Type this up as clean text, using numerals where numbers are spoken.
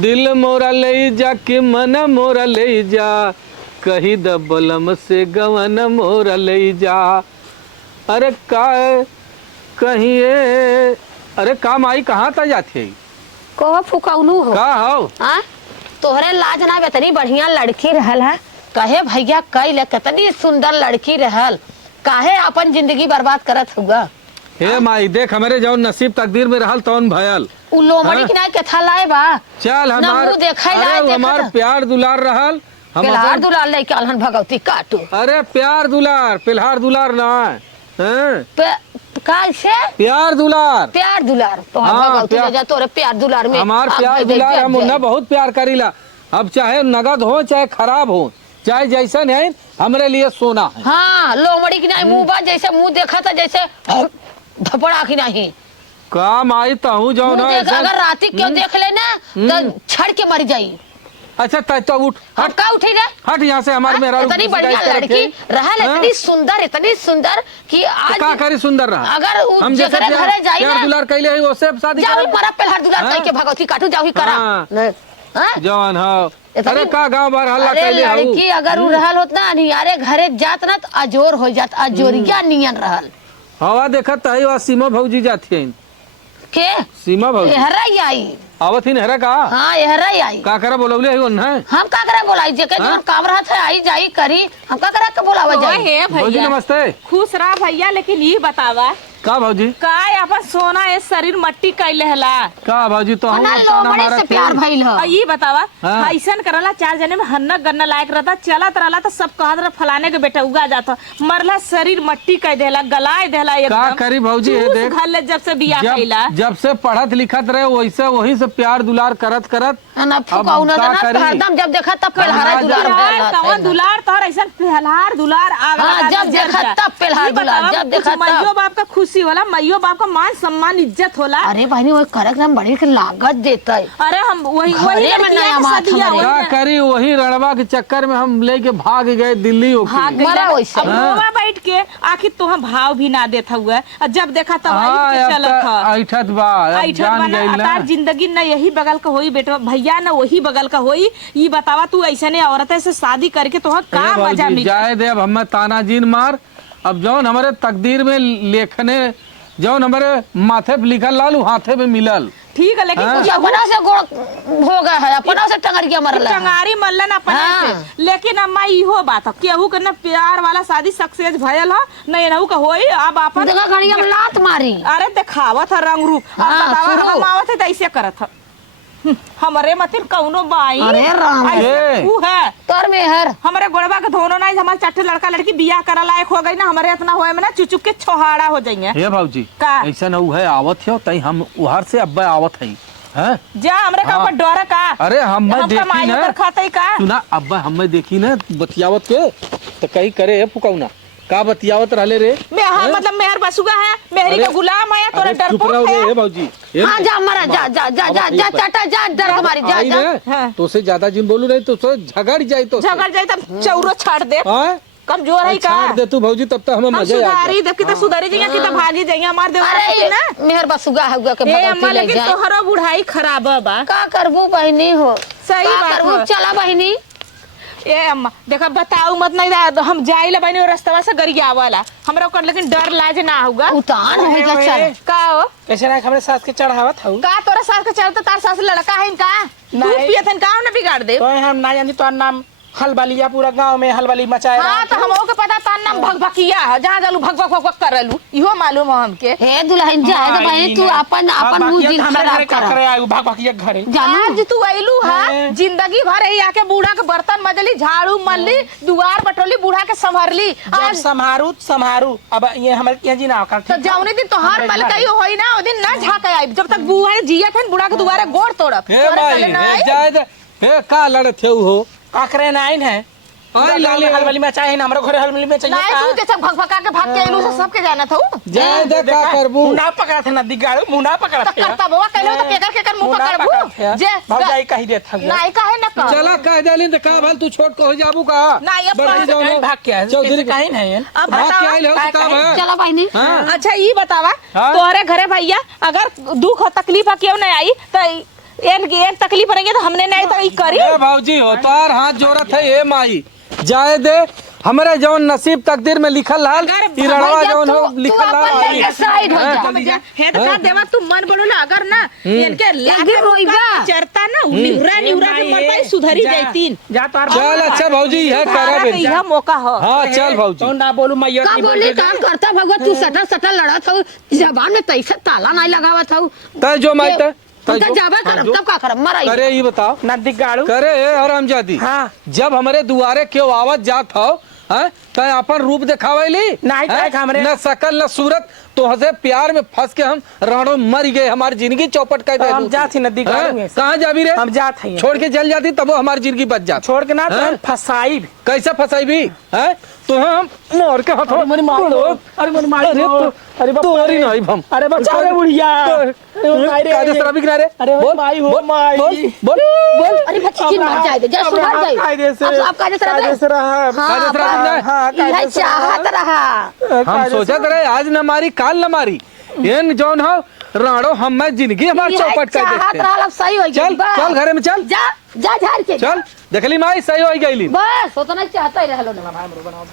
दिल मोरा ले जा कि मन मोरा ले जा, कही द बलम से गवन मोरा ले जा। अरे का कहिए, अरे का माई कहाँ तक जाती है? को फुकौनू हो का हो? हाँ तोहरे लाज ना इतनी बढ़िया लड़की रहल है, कहे भैया कई कितनी सुंदर लड़की रहल, काहे अपन जिंदगी बर्बाद करत हुआ। हे माई देख हमारे जौन नसीब तकदीर में रहल तौन भयल। उ लोमड़ी की ना कथा लाए बा चल हमार अरे हमार प्यार दुलार रहल, हम पिलहार दुलार लेके अलहन भगवती काटू। अरे प्यार दुलार पिलहार दुलार ना है, कैसे प्यार दुलार तो हाँ, भगवती ले जा तोरे प्यार दुलार में हमार प्यार दुलार हम उन्हें बहुत प्यार करीला। अब चाहे नगद हो चाहे खराब हो चाहे जैसन है हमरे लिए सोना है। हाँ लोमड़ी की नहीं मुंह बा जैसे मुंह देखा था जैसे धपड़ा की नहीं काम आई तहु जो ना अगर राती क्यों देख लेना तो छड़ के मर जाई। अच्छा तो उठ हट का उठी रे हट यहाँ से हमारे मेरा इतनी बढ़िया लड़की रहल इतनी सुंदर कि आज का करी सुंदर रहा। अगर हम जैसे घरे जाई ना प्यार दुलार कैले है ओसे शादी जाऊ मरा पेलहार दुलार कह के भगवती काटू जाऊ करा हां जवान हो। अरे का गांव बाहर हल्ला अरे कैले हो लड़की अगर उ रहल होत ना नियारे घरे जात ना तो अजोर हो जात अजोरिया नियन रहल। हवा देखत है वा सीमा भौजी जाती है के सीमा भौजी एहरा आई आवत ही नहरा का हां एहरा आई का करे बोलवले है उन है हम का करे बोलाई जे के जोन काम रहत है आई जाई करी हम का करे के बोलावा जाई। हे भौजी भैया नमस्ते। खुश रहा भैया, लेकिन ये बतावा का भौजी का अपन सोना ये शरीर मट्टी कैले हला का भौजी तो हम ना ताना लोमड़ी मारत से प्यार भइल ह। और ये बतावा हाँ। ऐसन करला चार जने में हन्ना गन्ना लायक रहता चलत रहला तो सब कहत रहा फलाने के बेटा उगा जाता, मरला शरीर मट्टी कह देला गलाए देला का एकदम करी भौजी है देख घर ले जब से बियाह कैला जब से पढ़त लिखत रहे वैसे वही से प्यार दुलार करत करत ना फुकाऊ ना का करी? हरदम जब देखा तब पेलहारा दुलार कौन दुलार तोहर ऐसा पेलहार दुलार हाँ, जब देखा तब पेलहार दुलार, जब देखा तब। मैयो बाप का खुशी होला, मैयो बाप का मान सम्मान इज्जत होला। अरे बहनी वो कार्यक्रम बड़ी के लागत देता है। अरे हम वही घरे वही में लड़कियां नया के बात सदिया हमारे। वही क्या करी वही रणवा के चक्कर में हम लेके भाग गए दिल्ली भाग होके। मरा गई वैसे। अब रोवा बैठ के आखिर तो हम भाव भी ना देता हुआ और जब देखा तब हाँ, आई चलत था ऐठत बा अब ऐठन जान बना गइल ना। अतार जिंदगी ना यही बगल का होई बेटा भैया ना वही बगल का होई। ये बतावा तू ऐसे ने औरत से शादी करके तो का ए मजा भौजी, मिली। जाए दे अब हमें तानाजीन मार। अब जौन हमारे तकदीर में लेखने जौन हमारे माथे पे लिखल लालू हाथे पे मिलल ठीक है लेकिन हाँ। कुछ अपना से गोड़ हो गया है, अपना से टंगरिया मरला है। टंगारी मल्लन अपने हाँ। से, लेकिन अम्मा इहो बात है केहू के ना प्यार वाला शादी सक्सेस भयल है न एनहू का होई। अब अपन देखा घड़िया में लात मारी। अरे दिखावत है रंग रूप अब हाँ, बतावा शुरू। हम आवत है तो ऐसे करत है हमरे मतिन कौनो बाई अरे राम। ऐसे ऊ है तोर में हर हमारे गोड़वा के धोनो नहीं हमारे चाटे लड़का लड़की बियाह करा लायक हो गई ना हमारे इतना होए में ना चुचुक के छोहाड़ा हो जाएंगे। हे भौजी का? ऐसा न है आवत हो तई हम उहर से अब्बा आवत है हैं? जा हमरे का हाँ। ऊपर डर का अरे हम देखी कमाई ना ऊपर खाते का सुना अब्बा हमें देखी ना बतियावत के तो कहीं करे है पुकाउना का बतियावत रहले रे मैं हाँ मतलब मेहर बसुगा है मेहरी अरे- का गुलाम है तोरा अरे डर चुप रहो रे हे भौजी हे हाँ जा मरा जा जा जा जा जा चाटा जा डर हमारी जा आई जा। ना हाँ। तो से ज्यादा जिन बोलू नहीं तो से झगड़ जाए तो झगड़ जाए तब चौरो छाड़ दे हां कमजोर है का छाड़ दे तू भौजी तब तक हमें हम मजा आ सुधारी देख के सुधारी जाएंगे कि तो भागी जाएंगे हमार देवर अरे ना मेहर बसुगा हुआ के ए भगवती अम्मा ले लेकिन जाए। तोहरा बुढ़ाई खराब बा का करबू बहनी हो सही का बात करबू है। चला बहनी ए अम्मा देखा बताऊ मत नहीं दा हम जाइले बनी और रास्ता से गरिया वाला हमरा ओकर लेकिन डर लाज ना होगा उतान हो जा चल। का हो कैसे ना हमरे सास के चढ़ावत हूँ का तोरा सास के चलते तार सास लड़का है इनका दूध नहीं। पियत है का ना बिगाड़ दे तो हम ना जानी तो नाम हलबलिया पूरा गांव में हलबली मचाए हां तो हमो के पता तार नाम भगभकिया है जहां जालू भग भग भग करलू इहो मालूम है हमके हे दुल्हन जाए तो बहनी तू अपन अपन मुंह दिल हमरा खराब घरे का कर करे आयु भाग भाग के घरे जानू आज तू आइलू है हैं। जिंदगी भर यही आके बूढ़ा के बर्तन मजली झाड़ू मल्ली दुआर बटोली बूढ़ा के संभरली जब आज संभारू अब ये हमारे यहाँ जी ना कर तो जौने दिन तोहार मल कई होई ना ओ दिन ना झाके आई जब तक बूढ़ा जियत है बूढ़ा के दुआरे गोड़ तोड़ब हे तोरे भाई पहले ना हे आई। जाए दे हे का लड़त हो आखरे नाइन है आई लाले हलबली मचाए ना हमारे घरे हलबली में चाहिए नहीं तू जैसे भगभका के भाग के आइलू से सबके जाना था जाए दे का करबू मुना पकड़ा थे ना दिगाड़ू मुना पकड़ा तो थे करता बवा कहलो तो केकर केकर मुंह पकड़बू जे भौजाई कही देत हम नहीं काहे न कर चला कह देली तो का भल तू छोट को हो जाबू का नहीं, अब बड़ी कहाँ जौन हो। भाग के चौधरी कहीं नहीं है अब भाग के बतावा आइल हो तो का भल चला बहनी हां अच्छा ये बतावा हाँ? तोहरे घरे भैया अगर दुख हो तकलीफ हो क्यों नहीं आई तो एक तकलीफ रहेंगे तो हमने नहीं तो ई करी। ए भौजी हो तार हाथ जोड़त है ए माई जाए दे हमरे जौन नसीब तकदीर में लिखल लाल ई रड़वा जौन हो लिखल लाल साइड हो जा हे तो का देवा तू मन बोलो अगर ना इनके लागे रोइबा चरता ना निहुरा निहुरा के मरता ही सुधरी जातीन। जा तार चल अच्छा भौजी है करा बेटी यह मौका हो। हाँ चल भौजी तो ना बोलू मैया का बोली काम करता भगवत तू सटा सटा लड़त हो जबान में तैसे ताला नहीं लगावत हो तय जो माई तय तो जाबा करब तब का करब मराई करे ये बताओ नदी गाड़ू करे हरामजादी हाँ। जब हमरे दुआरे क्यों आवत जात हो हैं तय अपन रूप दिखावैली नहीं तय हमरे न शकल न सूरत तो हसे प्यार में फंस के हम राणो मर गए हमारी जिंदगी चौपट कर दे हम जात ही नदी गाड़ू में कहाँ जाबी रे हम जात हैं छोड़ के चल जाती तब वो हमारी जिंदगी बच जाती छोड़ के ना तो हाँ? हम फसाई कैसे फंसाई भी है तो हम मोर के हाथों अरे मेरी माँ अरे अरे तोरी नहीं हम अरे बचा रे बुढ़िया कायदे शराबी किनारे अरे बोल माई हो बोल माई बोल बोल अरे बच्ची की मर जाए जा सुधर जाए कायदे से अब आप कायदे से कायदे से रहा कायदे से रहा ना? हाँ यह चाहत रहा हम सोचत रहे आज न मारी काल न मारी इन जौन हो राणो हम मैं जिंदगी हमारी चौपट कर चाहत देते रहा अब सही हो चल चल घरे में चल जा जा झाड़ के चल देखली माई सही हो गई बस उतना चाहता ही रहलो ना